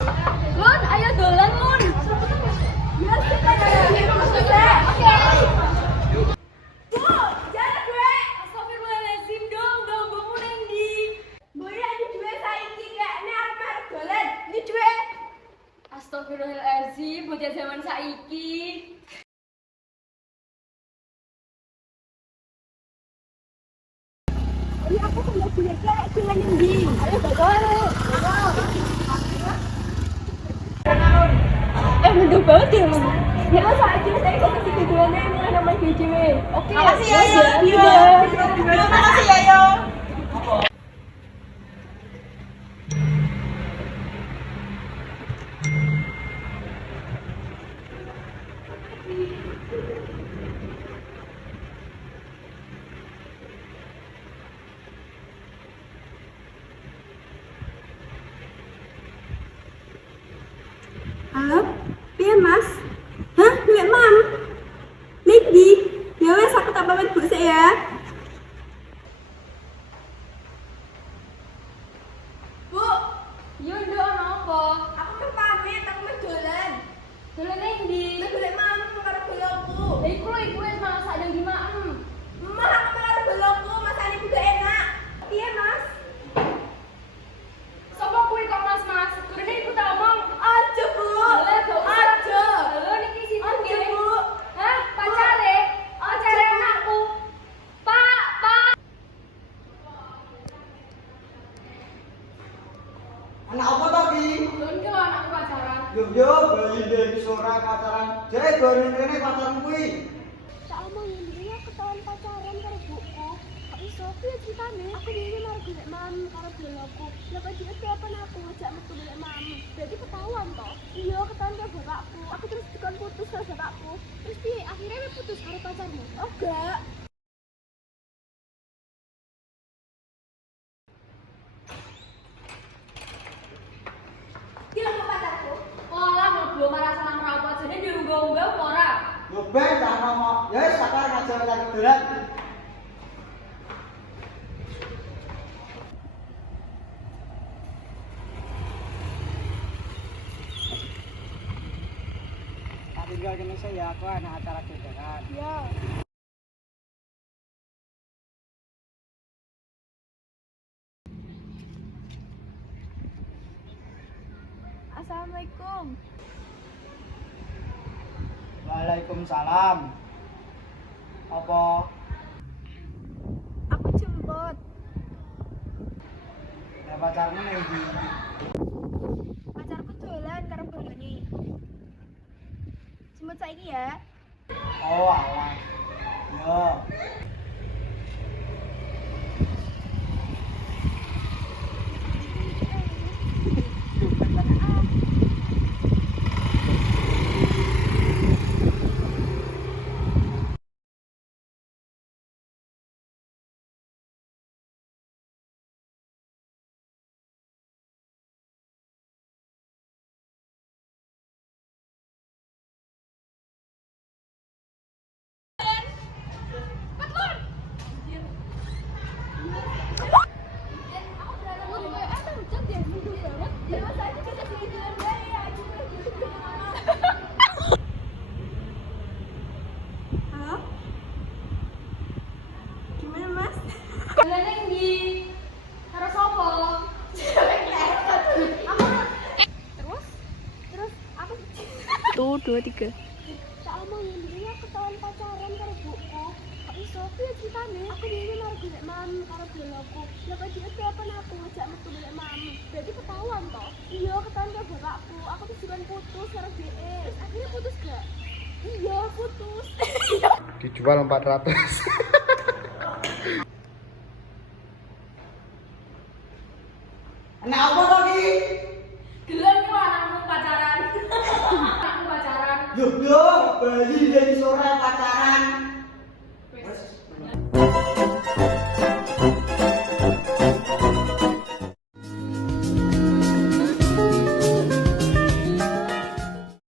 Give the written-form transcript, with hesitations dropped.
Lun, ayo dolan Lun. Ya sih Oke. Bu, jalan gue. Astagfirullahaladzim dong bangun neng di. Bu ya ini duwe saiki gak nek aku arep dolan. Ini duwe. Astagfirullahaladzim, bocah zaman saiki. Ini aku punya duit kayak dengan ndi. Ayo bawa. Mendung banget ya Lun. Ya saat ini saya kok kesini duluan deh mulai nama GJW. Oke. Makasih ya yo. Makasih ya yo. Halo, piye Mas? Hah, Mbak Mam? Lagi? Ya wes aku tak pamit Bu sik ya. Bu, yo nduk ana apa? Aku mau pamit, aku mau dolan. Dolan nang ndi? Nang golek Mam karo bolongku. Lah iku wis masak nang di Mam. Mah aku karo bolongku, masane juga enak. Piye Mas? Sopo kuwi kok Mas? Kurene iku tak omong. Aja Bu. Aja. Lho niki sing nggih. Bu. Hah, pacare? Pacare anakku. Pak. Anak apa tadi? Lho iki lho anakku pacaran. Yo, bayi dari sore pacaran. Jadi baru ini pacaran kuwi. Tak omongin dirinya ketahuan pacaran karo buku. Kok iso piye ceritane? Aku dhewe marang golek mam karo boloku. Lah kok dia telepon aku ngajak metu golek mam. Berarti ketahuan toh? Iya, ketahuan karo bapakku. Aku terus dikon putus karo bapakku. Terus piye? Akhirnya wis putus karo pacarmu. Oh, enggak. Ki lho pacarku. Olah ngobrol marah sama rapo jane diunggah-unggah apa ora? Yo ben tak ngomong. Ya wis sakar ngajar lagi dolan. Tak tinggal kene saya aku anak acara gedekan. Ya. Assalamualaikum. Waalaikumsalam. Apa? Aku jemput. Ya pacarmu ning ndi? Pacarku dolan karo bolone. Jemput saiki ya. Oh, alah. Yo. Halo? Gimana Mas? Dolan nang ndi? Karo sapa? Terus aku 1 2 3. tak omongin dirinya ketahuan pacaran karo buku. Kok iso piye ceritane? Aku dhewe marang golek mam karo boloku. Lah kok dia telepon aku ngajak metu golek mam. Berarti ketahuan toh? Iya, ketahuan karo bapakku. Aku tuh dikon putus karo DE. Terus akhirnya putus gak? Iya, putus. Dijual 400. Anak apa lagi? Gelem ku anakmu pacaran. Anakmu pacaran. Yo, bayi dari sore pacaran.